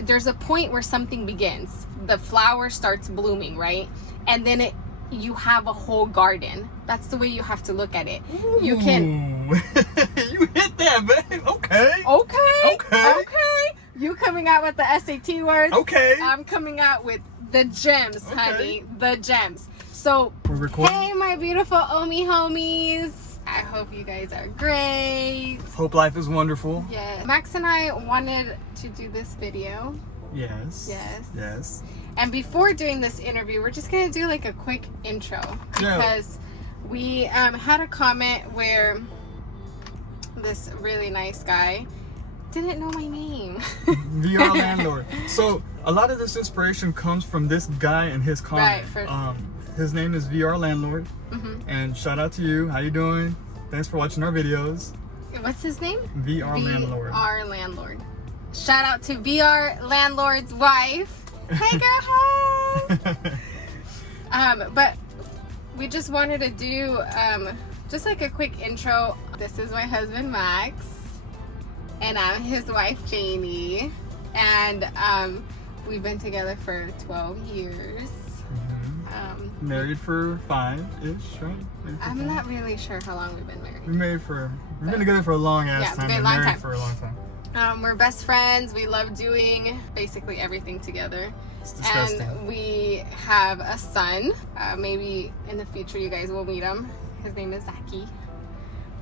there's a point where something begins. The flower starts blooming, right? And then you have a whole garden. That's the way you have to look at it. Ooh. You can... You hit that, babe. Okay. You coming out with the SAT words. Okay. I'm coming out with the gems, honey. The gems. So, we're recording. Hey, my beautiful OMI homies. I hope you guys are great. Hope life is wonderful. Yes. Max and I wanted to do this video. Yes. Yes. Yes. And before doing this interview, we're just going to do like a quick intro. Because we had a comment where this really nice guy didn't know my name. VR landlord. So a lot of this inspiration comes from this guy and his comment. Right. His name is VR landlord. Mm-hmm. And shout out to you. How you doing? Thanks for watching our videos. What's his name? VR landlord. VR landlord. Shout out to VR landlord's wife. Hey girl, hey. But we just wanted to do just like a quick intro. This is my husband Max, and I'm his wife Janie, and we've been together for 12 years. Mm-hmm. Married for 5-ish, right? I'm not really sure how long we've been married. We've been together for a long ass time. Yeah, long time. For a long time. We're best friends. We love doing basically everything together. It's disgusting. And we have a son. Maybe in the future you guys will meet him. His name is Zaki.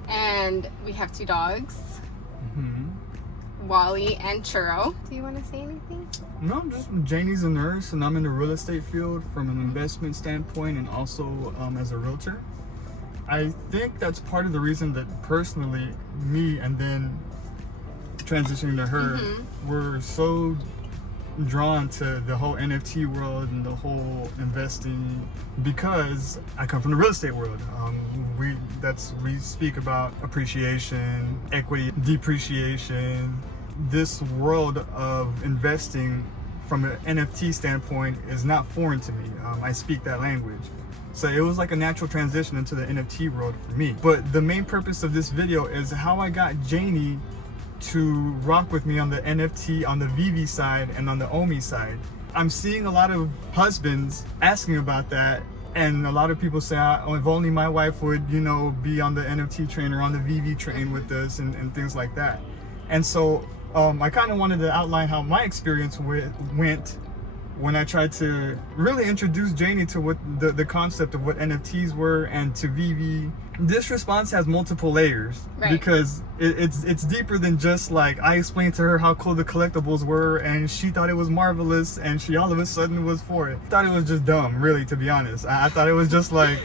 And we have 2 dogs. Mm-hmm. Wally and Churro. Do you want to say anything? No, just Janie's a nurse and I'm in the real estate field from an investment standpoint and also as a realtor. I think that's part of the reason that personally me and then transitioning to her, we're so drawn to the whole NFT world and the whole investing because I come from the real estate world. We speak about appreciation, equity, depreciation. This world of investing from an NFT standpoint is not foreign to me. I speak that language. So it was like a natural transition into the NFT world for me. But the main purpose of this video is how I got Janie to rock with me on the NFT, on the Veve side and on the OMI side. I'm seeing a lot of husbands asking about that, and a lot of people say, oh, if only my wife would, be on the NFT train or on the Veve train with us and things like that. And so I kind of wanted to outline how my experience went when I tried to really introduce Janie to what the concept of what NFTs were and to Veve. This response has multiple layers, right? Because it's deeper than just like I explained to her how cool the collectibles were and she thought it was marvelous and she all of a sudden was for it. Thought it was just dumb, really, to be honest. I thought it was just like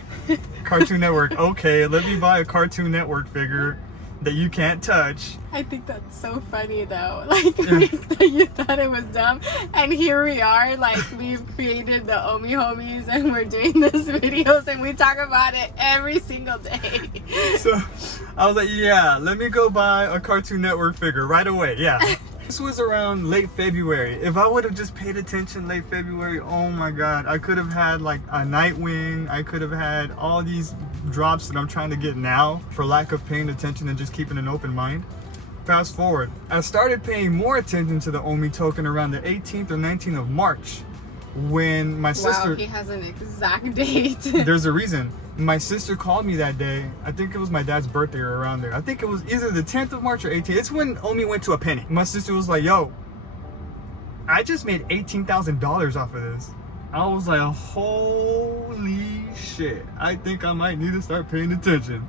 Cartoon Network. Okay, let me buy a Cartoon Network figure that you can't touch. I think that's so funny though. Like that you thought it was dumb, and here we are. Like we've created the OMI homies, and we're doing this videos, and we talk about it every single day. So I was like, yeah, let me go buy a Cartoon Network figure right away. Yeah. This was around late February. If I would have just paid attention late February, oh my God, I could have had like a Nightwing. I could have had all these drops that I'm trying to get now for lack of paying attention and just keeping an open mind. Fast forward, I started paying more attention to the OMI token around the 18th or 19th of March when my sister... Wow, he has an exact date. There's a reason. My sister called me that day. I think it was my dad's birthday or around there. I think it was either the 10th of March or 18th. It's when OMI went to a penny. My sister was like, yo, I just made $18,000 off of this. I was like, holy shit. I think I might need to start paying attention.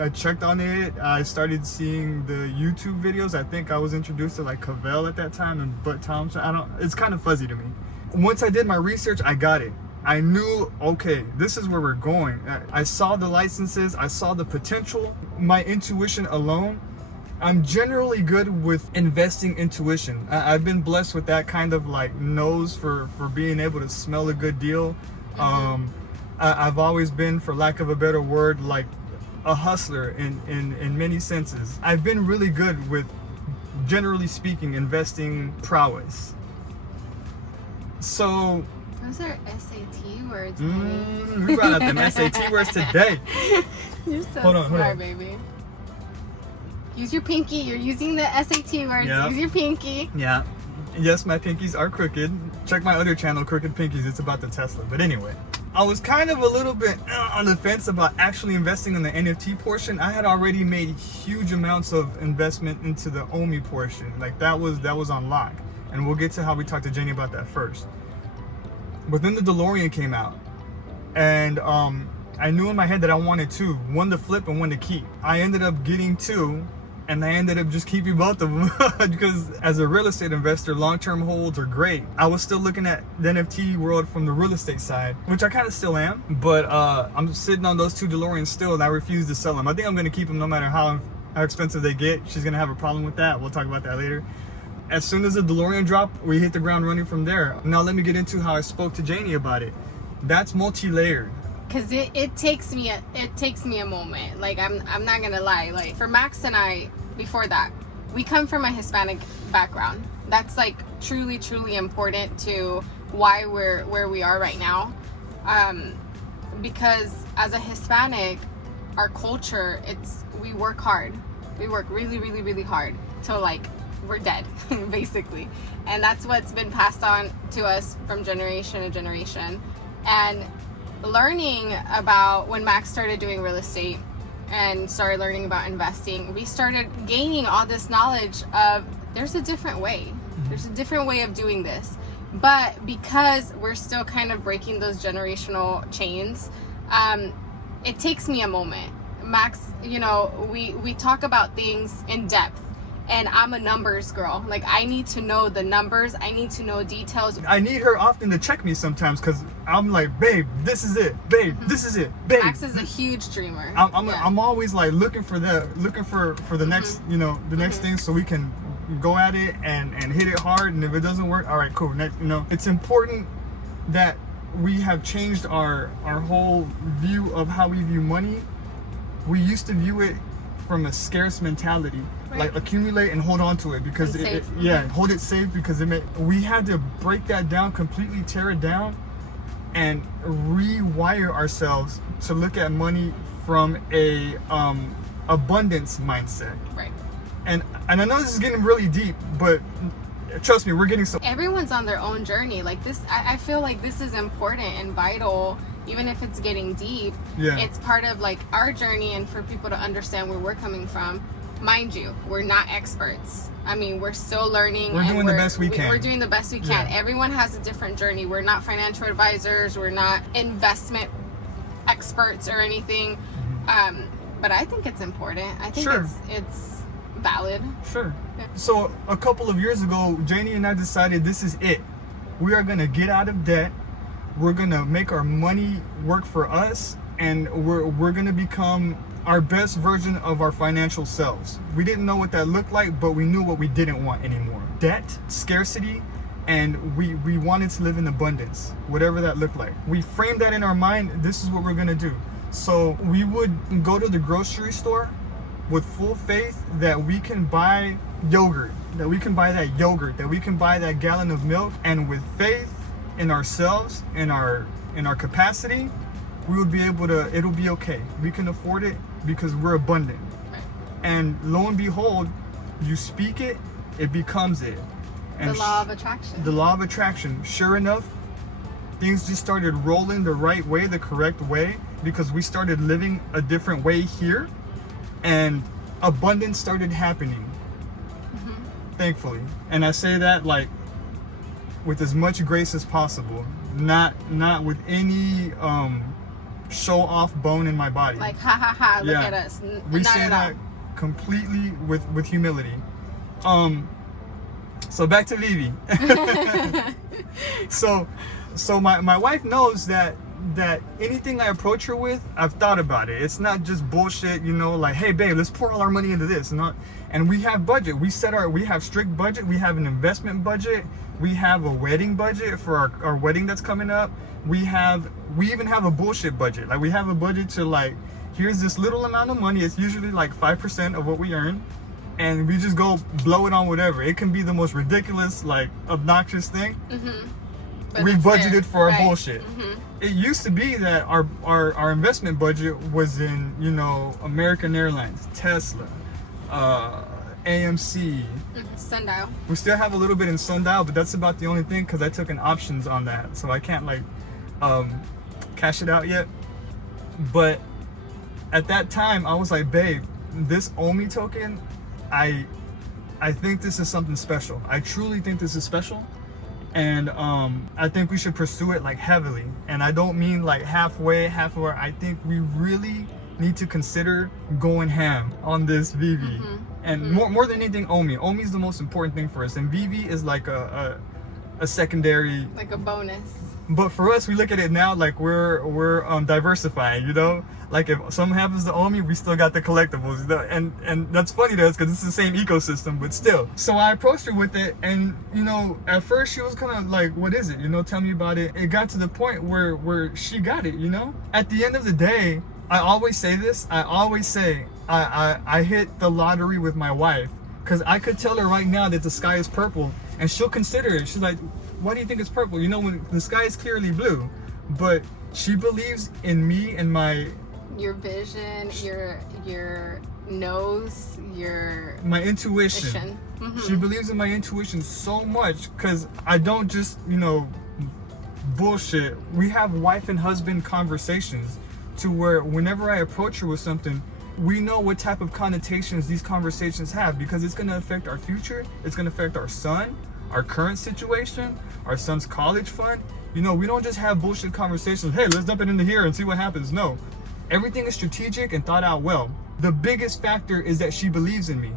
I checked on it. I started seeing the YouTube videos. I think I was introduced to like Cavell at that time and Butt Thompson. It's kind of fuzzy to me. Once I did my research, I got it. I knew, okay, this is where we're going. I saw the licenses, I saw the potential. My intuition alone, I'm generally good with investing intuition. I've been blessed with that kind of like nose for being able to smell a good deal. I've always been, for lack of a better word, like a hustler in many senses. I've been really good with, generally speaking, investing prowess. So those are SAT words. We brought out them SAT words today. You're so smart, baby. Use your pinky. You're using the SAT words. Yep. Use your pinky. Yeah. Yes, my pinkies are crooked. Check my other channel, Crooked Pinkies. It's about the Tesla. But anyway, I was kind of a little bit on the fence about actually investing in the NFT portion. I had already made huge amounts of investment into the OMI portion. Like that was on lock. And we'll get to how we talked to Janie about that first. But then the DeLorean came out. And I knew in my head that I wanted two. One to flip and one to keep. I ended up getting two. And I ended up just keeping both of them because as a real estate investor, long-term holds are great. I was still looking at the NFT world from the real estate side, which I kind of still am. But I'm sitting on those two DeLoreans still, and I refuse to sell them. I think I'm going to keep them no matter how expensive they get. She's going to have a problem with that. We'll talk about that later. As soon as the DeLorean dropped, we hit the ground running from there. Now let me get into how I spoke to Janie about it. That's multi-layered. Cause it takes me a moment. Like I'm not gonna lie. Like for Max and I, before that, we come from a Hispanic background. That's like truly important to why we're where we are right now. Because as a Hispanic, our culture, we work hard. We work really hard till like we're dead, basically. And that's what's been passed on to us from generation to generation. And learning about when Max started doing real estate and started learning about investing, we started gaining all this knowledge of there's a different way. There's a different way of doing this. But because we're still kind of breaking those generational chains, it takes me a moment. Max, you know, we talk about things in depth. And I'm a numbers girl. Like, I need to know the numbers. I need to know details. I need her often to check me sometimes because I'm like, babe, this is it. Babe, this is it. Babe. Max is a huge dreamer. I'm always like looking for the next, you know, the next thing so we can go at it and hit it hard. And if it doesn't work, all right, cool. Next, you know, it's important that we have changed our whole view of how we view money. We used to view it from a scarce mentality. Right. Like accumulate and hold on to it because hold it safe because we had to break that down completely, tear it down, and rewire ourselves to look at money from a abundance mindset. Right. And I know this is getting really deep, but trust me, we're getting so. Everyone's on their own journey. Like this, I feel like this is important and vital. Even if it's getting deep, it's part of like our journey and for people to understand where we're coming from. Mind you, we're not experts. I mean, we're still learning. We're doing the best we can. We're doing the best we can. Yeah. Everyone has a different journey. We're not financial advisors. We're not investment experts or anything. But I think it's important. I think it's valid. Sure. Yeah. So a couple of years ago, Janie and I decided this is it. We are going to get out of debt. We're going to make our money work for us. And we're going to become our best version of our financial selves. We didn't know what that looked like, but we knew what we didn't want anymore. Debt, scarcity, and we wanted to live in abundance, whatever that looked like. We framed that in our mind, this is what we're gonna do. So we would go to the grocery store with full faith that we can buy yogurt, that we can buy that gallon of milk, and with faith in ourselves, in our capacity, we would be able to, it'll be okay. We can afford it because we're abundant. Right. And lo and behold, you speak it, it becomes it. And the law of attraction. The law of attraction. Sure enough, things just started rolling the right way, the correct way, because we started living a different way here, and abundance started happening. Thankfully. And I say that like with as much grace as possible, not with any show off bone in my body. Like look at us. We say that completely with humility. So back to Veve. so my wife knows that anything I approach her with, I've thought about it. It's not just bullshit, you know, like, hey babe, let's pour all our money into this. And we have budget. We have strict budget. We have an investment budget. We have a wedding budget for our wedding that's coming up. We even have a bullshit budget. Like, we have a budget to, like, here's this little amount of money. It's usually like 5% of what we earn, and we just go blow it on whatever. It can be the most ridiculous, like, obnoxious thing. We budgeted for our bullshit. It used to be that our investment budget was in, you know, American Airlines, Tesla, AMC. Sundial. We still have a little bit in Sundial, but that's about the only thing because I took an options on that, so I can't like cash it out yet. But at that time, I was like, babe, this OMI token, I think this is something special. I truly think this is special, and I think we should pursue it like heavily. And I don't mean like halfway. I think we really need to consider going ham on this Veve. And more than anything, OMI. OMI is the most important thing for us, and Veve is like a secondary, like a bonus. But for us, we look at it now like we're diversifying, you know? Like if something happens to OMI, we still got the collectibles, you know? And that's funny to us because it's the same ecosystem, but still. So I approached her with it, and you know, at first she was kind of like, what is it? You know, tell me about it. It got to the point where she got it, you know? At the end of the day, I always say this, I hit the lottery with my wife, because I could tell her right now that the sky is purple, and she'll consider it. She's like, why do you think it's purple? You know, when the sky is clearly blue. But she believes in me and your vision, your nose, my intuition. She believes in my intuition so much, because I don't just, you know, bullshit. We have wife and husband conversations to where whenever I approach her with something, we know what type of connotations these conversations have, because it's going to affect our future. It's going to affect our son, our current situation, our son's college fund. You know, we don't just have bullshit conversations. Hey, let's dump it into here and see what happens. No, everything is strategic and thought out well. The biggest factor is that she believes in me,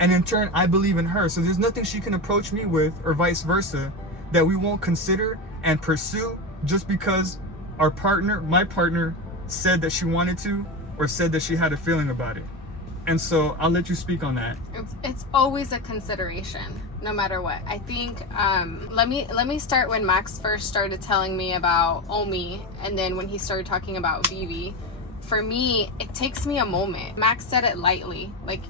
and in turn, I believe in her. So there's nothing she can approach me with, or vice versa, that we won't consider and pursue just because our partner, my partner, said that she wanted to, or said that she had a feeling about it. And so I'll let you speak on that. It's always a consideration, no matter what. I think let me start when Max first started telling me about OMI, and then when he started talking about Veve. For me, it takes me a moment. Max said it lightly, like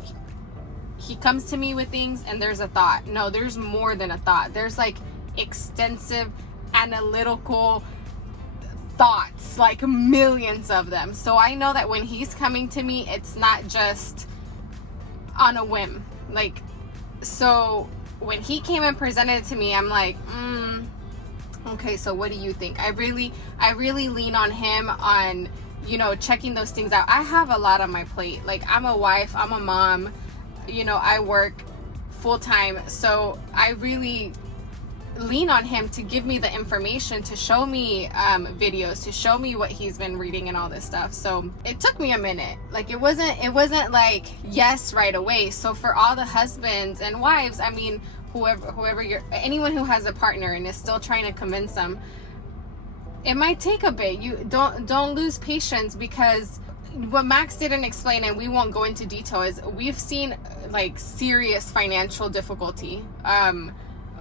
he comes to me with things and there's a thought. No, there's more than a thought. There's like extensive analytical thoughts, like millions of them. So I know that when he's coming to me, it's not just on a whim. Like, so when he came and presented it to me, I'm like, okay, so what do you think? I really lean on him on, you know, checking those things out. I have a lot on my plate. Like, I'm a wife, I'm a mom, you know, I work full time. So I really lean on him to give me the information, to show me videos, to show me what he's been reading and all this stuff. So it took me a minute. Like, it wasn't like yes right away. So for all the husbands and wives, I mean, whoever anyone who has a partner and is still trying to convince them, it might take a bit. You don't lose patience, because what Max didn't explain, and we won't go into detail, is we've seen like serious financial difficulty.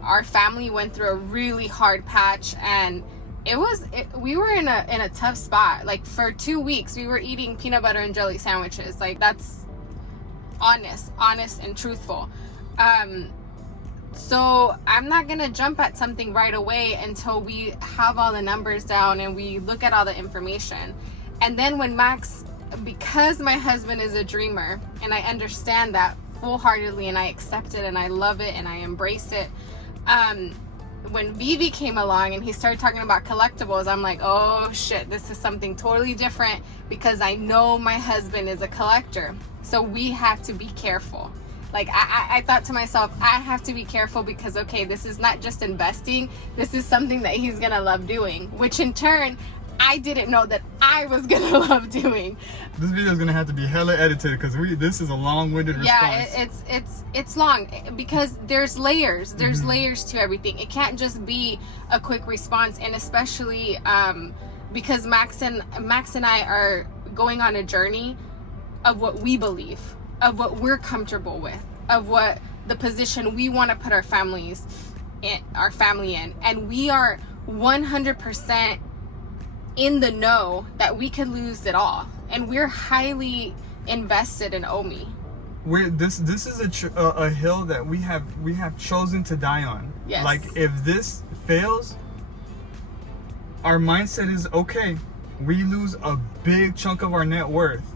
Our family went through a really hard patch, and we were in a tough spot. Like, for 2 weeks we were eating peanut butter and jelly sandwiches. Like, that's honest and truthful. So I'm not gonna jump at something right away until we have all the numbers down and we look at all the information. And then when Max, because my husband is a dreamer, and I understand that full-heartedly, and I accept it and I love it and I embrace it, when Veve came along and he started talking about collectibles, I'm like, oh shit, this is something totally different, because I know my husband is a collector. So we have to be careful. Like, I thought to myself, I have to be careful, because okay, this is not just investing, this is something that he's gonna love doing, which in turn I didn't know that I was gonna love doing. This video is gonna have to be hella edited, because this is a long-winded response. Yeah, it's long, because there's layers. There's layers to everything. It can't just be a quick response, and especially because Max and I are going on a journey of what we believe, of what we're comfortable with, of what the position we want to put our family in, and we are 100% in the know that we could lose it all, and we're highly invested in OMI. This is a hill that we have chosen to die on. Yes. Like, if this fails, our mindset is, okay, we lose a big chunk of our net worth,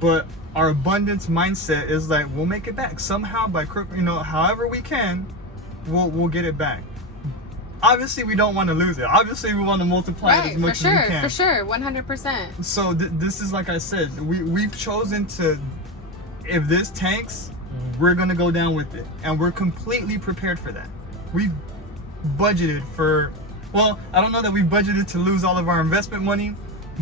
but our abundance mindset is like, we'll make it back somehow by, however we can, we'll get it back. Obviously, we don't want to lose it. Obviously, we want to multiply it as much as we can. For sure, 100%. So this is, like I said, we've chosen to, if this tanks, we're going to go down with it. And we're completely prepared for that. We've budgeted for, well, I don't know that we've budgeted to lose all of our investment money,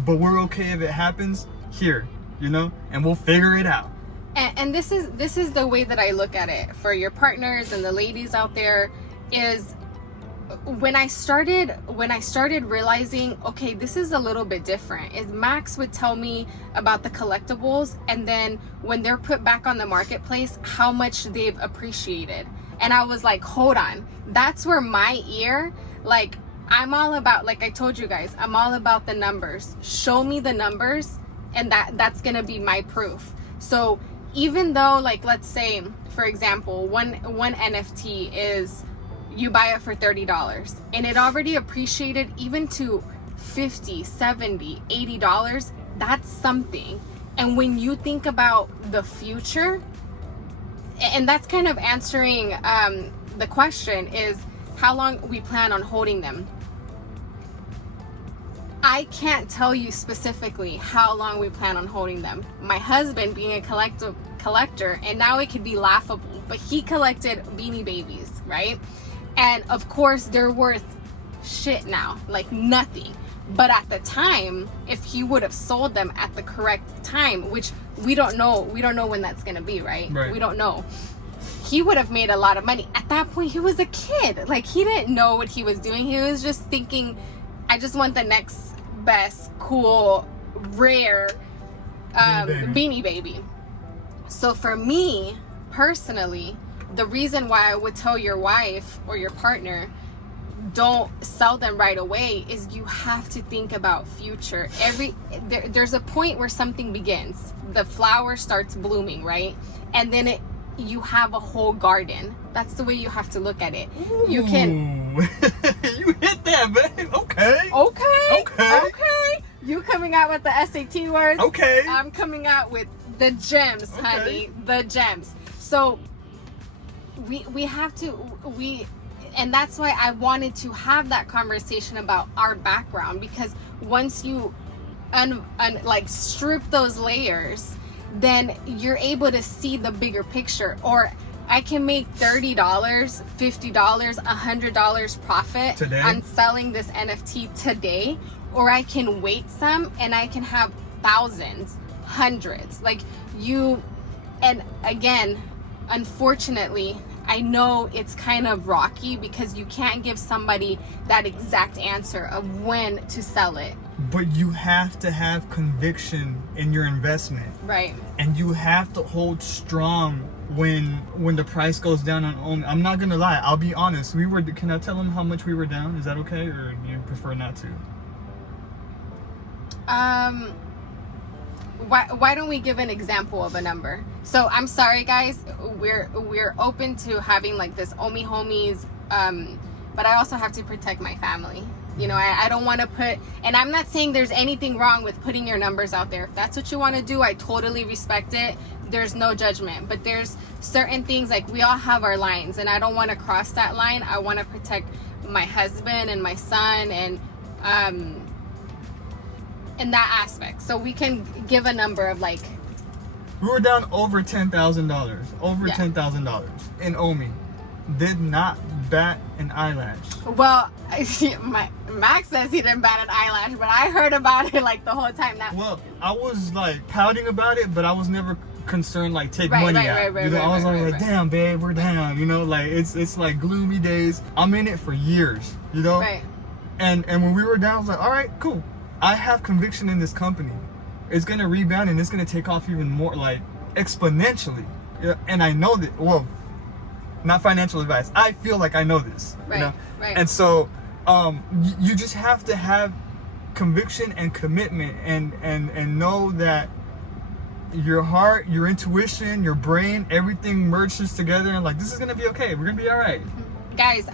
but we're okay if it happens here, and we'll figure it out. And this is the way that I look at it for your partners and the ladies out there is, when I started realizing, okay, this is a little bit different, is Max would tell me about the collectibles, and then when they're put back on the marketplace, how much they've appreciated. And I was like, hold on, that's where my ear, like, I'm all about, like I told you guys, I'm all about the numbers. Show me the numbers, and that's gonna be my proof. So even though, like, let's say, for example, one NFT is, you buy it for $30 and it already appreciated even to $50, $70, $80, that's something. And when you think about the future, and that's kind of answering the question, is how long we plan on holding them. I can't tell you specifically how long we plan on holding them. My husband, being a collector, and now it could be laughable, but he collected Beanie Babies, right? And of course, they're worth shit now, like nothing. But at the time, if he would have sold them at the correct time, which we don't know when that's gonna be, right? We don't know. He would have made a lot of money. At that point, he was a kid. Like, he didn't know what he was doing. He was just thinking, I just want the next best, cool, rare Beanie Baby. So for me, personally, the reason why I would tell your wife or your partner, don't sell them right away, is you have to think about future. There's a point where something begins. The flower starts blooming, right? And then you have a whole garden. That's the way you have to look at it. Ooh. You can. You hit that, babe. Okay. You coming out with the SAT words. Okay. I'm coming out with the gems, honey. The gems. So we have to, and that's why I wanted to have that conversation about our background, because once you like strip those layers, then you're able to see the bigger picture. Or I can make $30, $50, $100 profit today on selling this NFT today, or I can wait some and I can have thousands, hundreds. Like you, and again, unfortunately, I know it's kind of rocky because you can't give somebody that exact answer of when to sell it. But you have to have conviction in your investment. Right. And you have to hold strong when the price goes down on OMI. I'm not gonna lie, I'll be honest. Can I tell them how much we were down? Is that okay, or do you prefer not to? Why don't we give an example of a number? So I'm sorry guys, we're open to having like this OMI homies, but I also have to protect my family. You know, I don't want to put, and I'm not saying there's anything wrong with putting your numbers out there. If that's what you want to do, I totally respect it. There's no judgment, but there's certain things, like we all have our lines, and I don't want to cross that line. I want to protect my husband and my son, and in that aspect. So we can give a number of like, we were down over $10,000, $10,000 in OMI. Did not bat an eyelash. Well, Max says he didn't bat an eyelash, but I heard about it like the whole time. Well, I was like pouting about it, but I was never concerned like take money out. I was like, damn babe, we're down. You know, like it's like gloomy days. I'm in it for years. You know. Right. And when we were down, I was like, all right, cool. I have conviction in this company. It's gonna rebound and it's gonna take off even more, like exponentially. Yeah, and I know that. Well, not financial advice. I feel like I know this. Right. You know? Right. And so, you just have to have conviction and commitment, and know that your heart, your intuition, your brain, everything merges together, and like, this is gonna be okay. We're gonna be all right. Guys,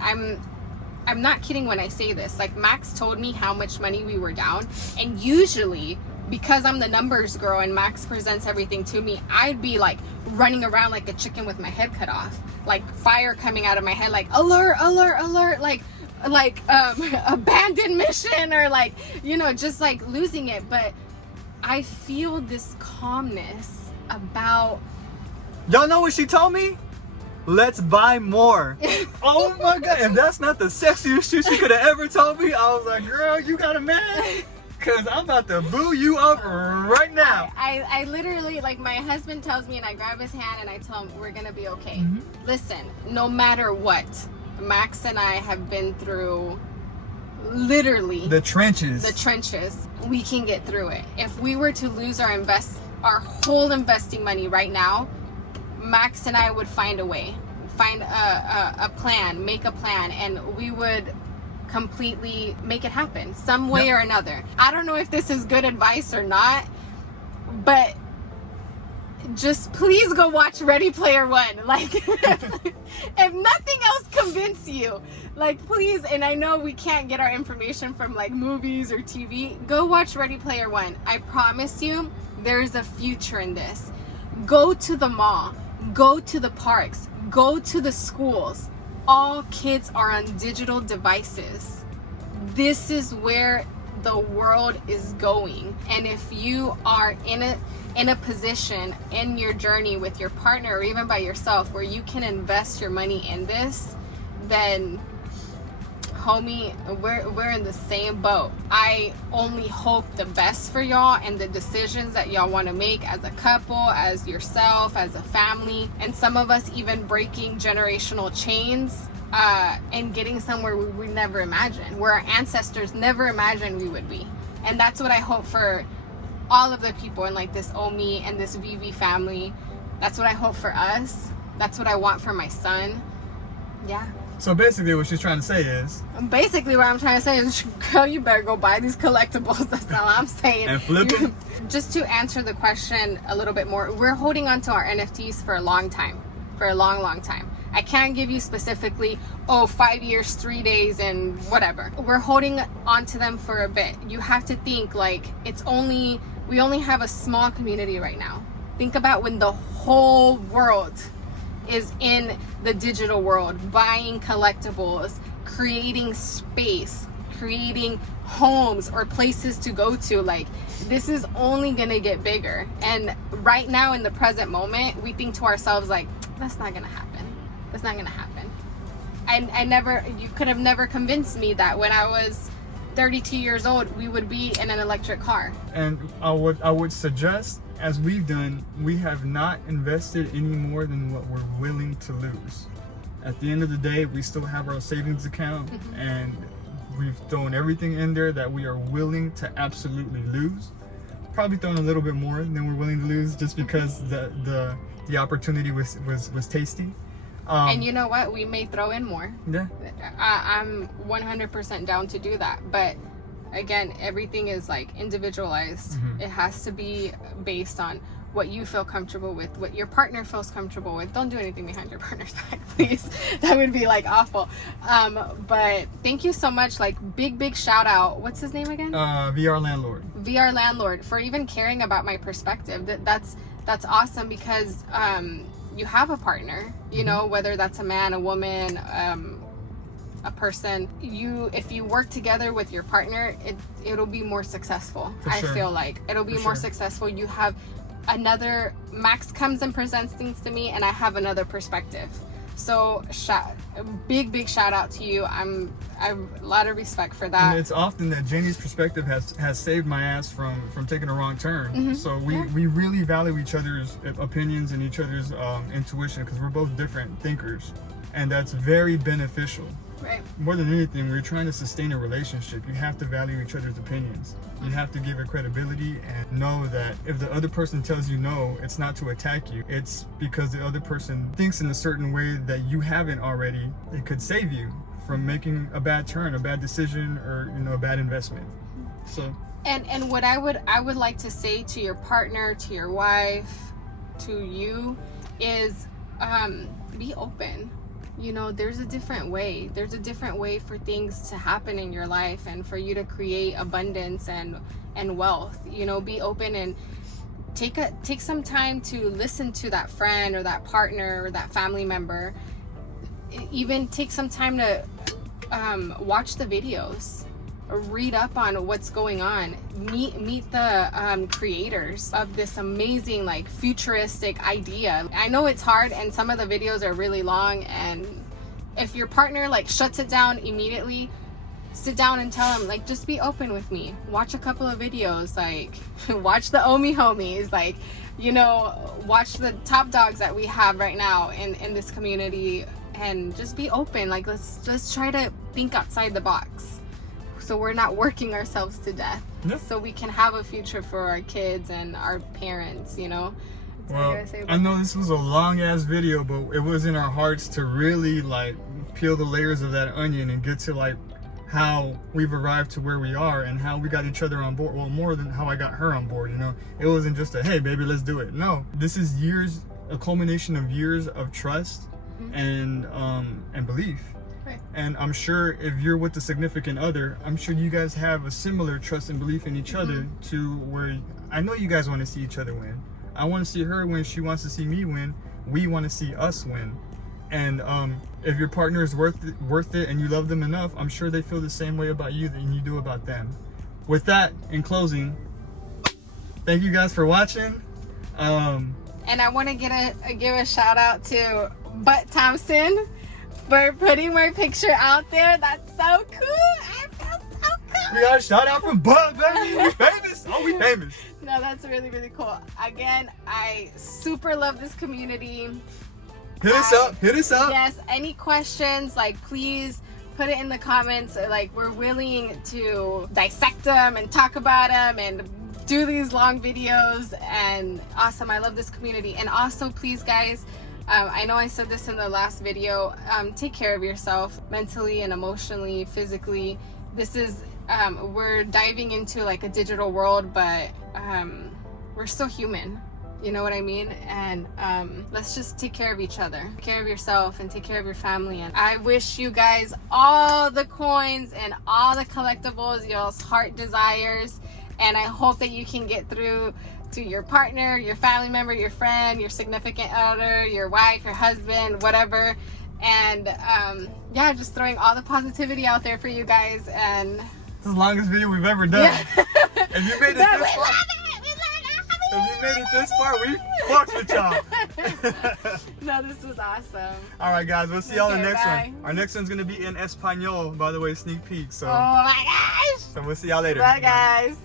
I'm not kidding when I say this. Like, Max told me how much money we were down, and usually because I'm the numbers girl and Max presents everything to me, I'd be like running around like a chicken with my head cut off, like fire coming out of my head, like alert, alert, alert, like abandoned mission, or like, you know, just like losing it. But I feel this calmness about. Y'all know what she told me? Let's buy more. Oh my God, if that's not the sexiest shit she could have ever told me, I was like, girl, you got a man? Cause I'm about to boo you up right now. I literally, like, my husband tells me and I grab his hand and I tell him we're gonna be okay. Mm-hmm. Listen, no matter what, Max and I have been through literally the trenches. We can get through it. If we were to lose our whole investing money right now, Max and I would find a way, find a plan, make a plan, and we would completely make it happen some way or another. I don't know if this is good advice or not, but just please go watch Ready Player One. Like, if nothing else convince you, like, please. And I know we can't get our information from like movies or TV. Go watch Ready Player One. I promise you, there's a future in this. Go to the mall, go to the parks, go to the schools. All kids are on digital devices. This is where the world is going. And if you are in a position in your journey with your partner or even by yourself where you can invest your money in this, then homie, we're in the same boat. I only hope the best for y'all and the decisions that y'all want to make as a couple, as yourself, as a family, and some of us even breaking generational chains and getting somewhere we never imagined, where our ancestors never imagined we would be. And that's what I hope for all of the people in like this OMI and this Veve family. That's what I hope for us. That's what I want for my son. Yeah. So basically what she's trying to say is... Basically what I'm trying to say is, girl, you better go buy these collectibles. That's all I'm saying. And flip it. Just to answer the question a little bit more, we're holding on to our NFTs for a long time. For a long, long time. I can't give you specifically, 5 years, 3 days, and whatever. We're holding on to them for a bit. You have to think like we only have a small community right now. Think about when the whole world is in the digital world, buying collectibles, creating space, creating homes or places to go to. Like, this is only gonna get bigger. And right now in the present moment, we think to ourselves like, that's not gonna happen. That's not gonna happen. You could have never convinced me that when I was 32 years old, we would be in an electric car. And I would suggest, as we've done, we have not invested any more than what we're willing to lose. At the end of the day, we still have our savings account, mm-hmm. and we've thrown everything in there that we are willing to absolutely lose. Probably thrown a little bit more than we're willing to lose, just because the opportunity was tasty. And you know what? We may throw in more. Yeah. I'm 100% down to do that. But again, everything is like individualized. Mm-hmm. It has to be based on what you feel comfortable with, what your partner feels comfortable with. Don't do anything behind your partner's back, please. That would be like awful. But thank you so much. Like, big shout out. What's his name again? VR Landlord. VR Landlord, for even caring about my perspective. That's awesome, because you have a partner, you know, whether that's a man, a woman, a person. If you work together with your partner, it'll be more successful. I feel like it'll be more successful. You have Max comes and presents things to me, and I have another perspective. So big shout out to you. I have a lot of respect for that. And it's often that Janie's perspective has saved my ass from taking a wrong turn. Mm-hmm. So we really value each other's opinions and each other's intuition, because we're both different thinkers, and that's very beneficial. Right. More than anything, we're trying to sustain a relationship. You have to value each other's opinions. You have to give it credibility and know that if the other person tells you no, it's not to attack you. It's because the other person thinks in a certain way that you haven't already. It could save you from making a bad turn, a bad decision, or a bad investment. So. And what I would like to say to your partner, to your wife, to you, is be open. you know, there's a different way. There's a different way for things to happen in your life and for you to create abundance and wealth. You know, be open and take some time to listen to that friend or that partner or that family member. Even take some time to watch the videos, or read up on what's going on, meet the creators of this amazing, like, futuristic idea. I know it's hard and some of the videos are really long, and if your partner like shuts it down immediately, sit down and tell them, like, just be open with me, watch a couple of videos, like watch the OMI homies, like, you know, watch the top dogs that we have right now in this community, and just be open. Like, let's try to think outside the box, so we're not working ourselves to death. Yep. So we can have a future for our kids and our parents, you know. Well, I know this was a long ass video, but it was in our hearts to really like peel the layers of that onion and get to like how we've arrived to where we are and how we got each other on board. Well, more than how I got her on board, you know. It wasn't just a, hey baby, let's do it. No, this is years, a culmination of years of trust and belief. Right. And I'm sure if you're with a significant other, I'm sure you guys have a similar trust and belief in each other, to where I know you guys want to see each other win. I want to see her win. She wants to see me win. We want to see us win. And if your partner is worth it and you love them enough, I'm sure they feel the same way about you than you do about them. With that, in closing, thank you guys for watching. And I want to give a shout out to Butt Thompson for putting my picture out there. That's so cool. I feel so cool. We got a shout out from Butt, baby. We famous. Oh, we famous. No, that's really, really cool. Again, I super love this community. Hit us up. Yes, any questions, like, please put it in the comments. Like, we're willing to dissect them and talk about them and do these long videos. And awesome, I love this community. And also, please guys, I know I said this in the last video, take care of yourself mentally and emotionally, physically. This is we're diving into like a digital world, but we're still human, you know what I mean? And let's just take care of each other, take care of yourself, and take care of your family. And I wish you guys all the coins and all the collectibles y'all's heart desires, and I hope that you can get through to your partner, your family member, your friend, your significant other, your wife, your husband, whatever. And yeah, just throwing all the positivity out there for you guys. And it's the longest video we've ever done. Yeah. If you made it this far, if you made it this far, we fucked with y'all. No, this was awesome. All right, guys, we'll see y'all in the next bye. one. Our next one's gonna be in Espanol, by the way, sneak peek. So, Oh my gosh. so we'll see y'all later. Bye, guys.